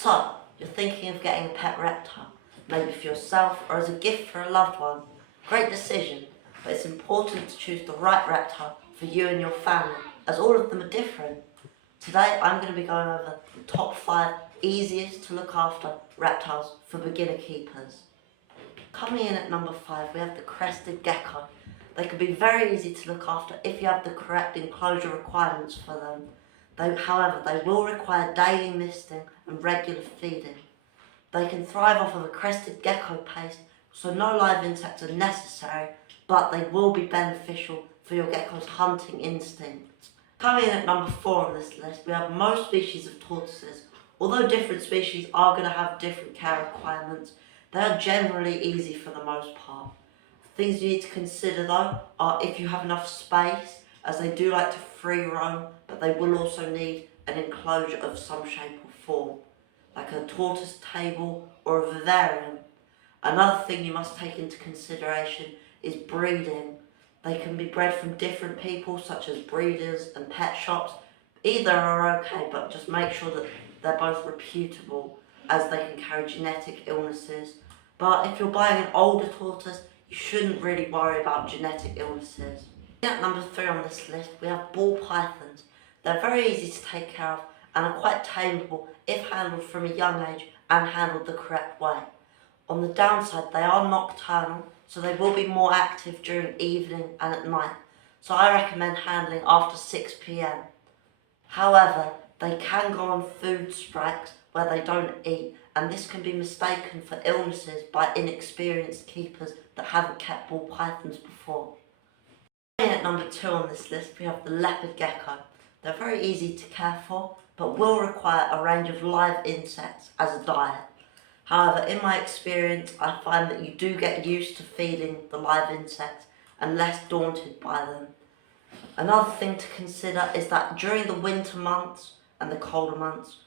So, you're thinking of getting a pet reptile, maybe for yourself or as a gift for a loved one. Great decision, but it's important to choose the right reptile for you and your family, as all of them are different. Today I'm going to be going over the top 5 easiest to look after reptiles for beginner keepers. Coming in at number 5 we have the Crested Gecko. They can be very easy to look after if you have the correct enclosure requirements for them. However, they will require daily misting and regular feeding. They can thrive off of a Crested Gecko paste, so no live insects are necessary, but they will be beneficial for your gecko's hunting instincts. Coming in at number 4 on this list, we have most species of tortoises. Although different species are going to have different care requirements, they are generally easy for the most part. Things you need to consider though are if you have enough space, as they do like to free roam, but they will also need an enclosure of some shape or form, like a tortoise table or a vivarium. Another thing you must take into consideration is breeding. They can be bred from different people, such as breeders and pet shops. Either are okay, but just make sure that they're both reputable, as they can carry genetic illnesses. But if you're buying an older tortoise, you shouldn't really worry about genetic illnesses. At number 3 on this list, we have ball pythons. They're very easy to take care of and are quite tameable if handled from a young age and handled the correct way. On the downside, they are nocturnal, so they will be more active during evening and at night. So I recommend handling after 6 PM. However, they can go on food strikes where they don't eat, and this can be mistaken for illnesses by inexperienced keepers that haven't kept ball pythons before. At number 2 on this list, we have the Leopard Gecko. They're very easy to care for, but will require a range of live insects as a diet. However, in my experience, I find that you do get used to feeding the live insects and less daunted by them. Another thing to consider is that during the winter months and the colder months,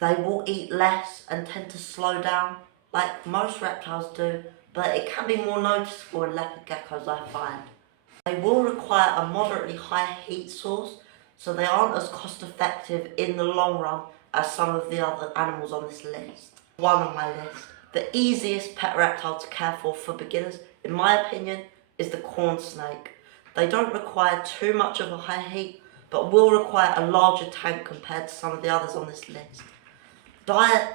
they will eat less and tend to slow down, like most reptiles do, but it can be more noticeable in leopard geckos, I find. They will require a moderately high heat source, so they aren't as cost effective in the long run as some of the other animals on this list. 1 on my list, the easiest pet reptile to care for beginners, in my opinion, is the corn snake. They don't require too much of a high heat, but will require a larger tank compared to some of the others on this list. Diet,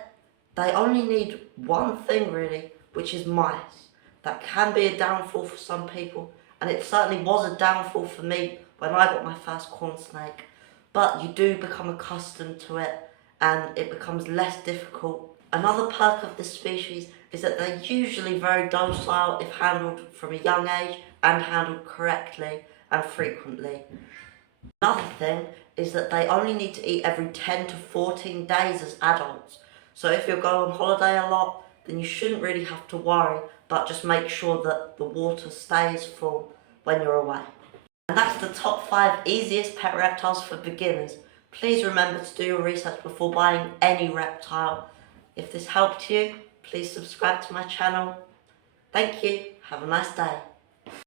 they only need one thing really, which is mice. That can be a downfall for some people, and it certainly was a downfall for me when I got my first corn snake. But you do become accustomed to it and it becomes less difficult. Another perk of this species is that they're usually very docile if handled from a young age and handled correctly and frequently. Another thing is that they only need to eat every 10 to 14 days as adults. So if you're going on holiday a lot, then you shouldn't really have to worry, but just make sure that the water stays full when you're away. And that's the top 5 easiest pet reptiles for beginners. Please remember to do your research before buying any reptile. If this helped you, please subscribe to my channel. Thank you. Have a nice day.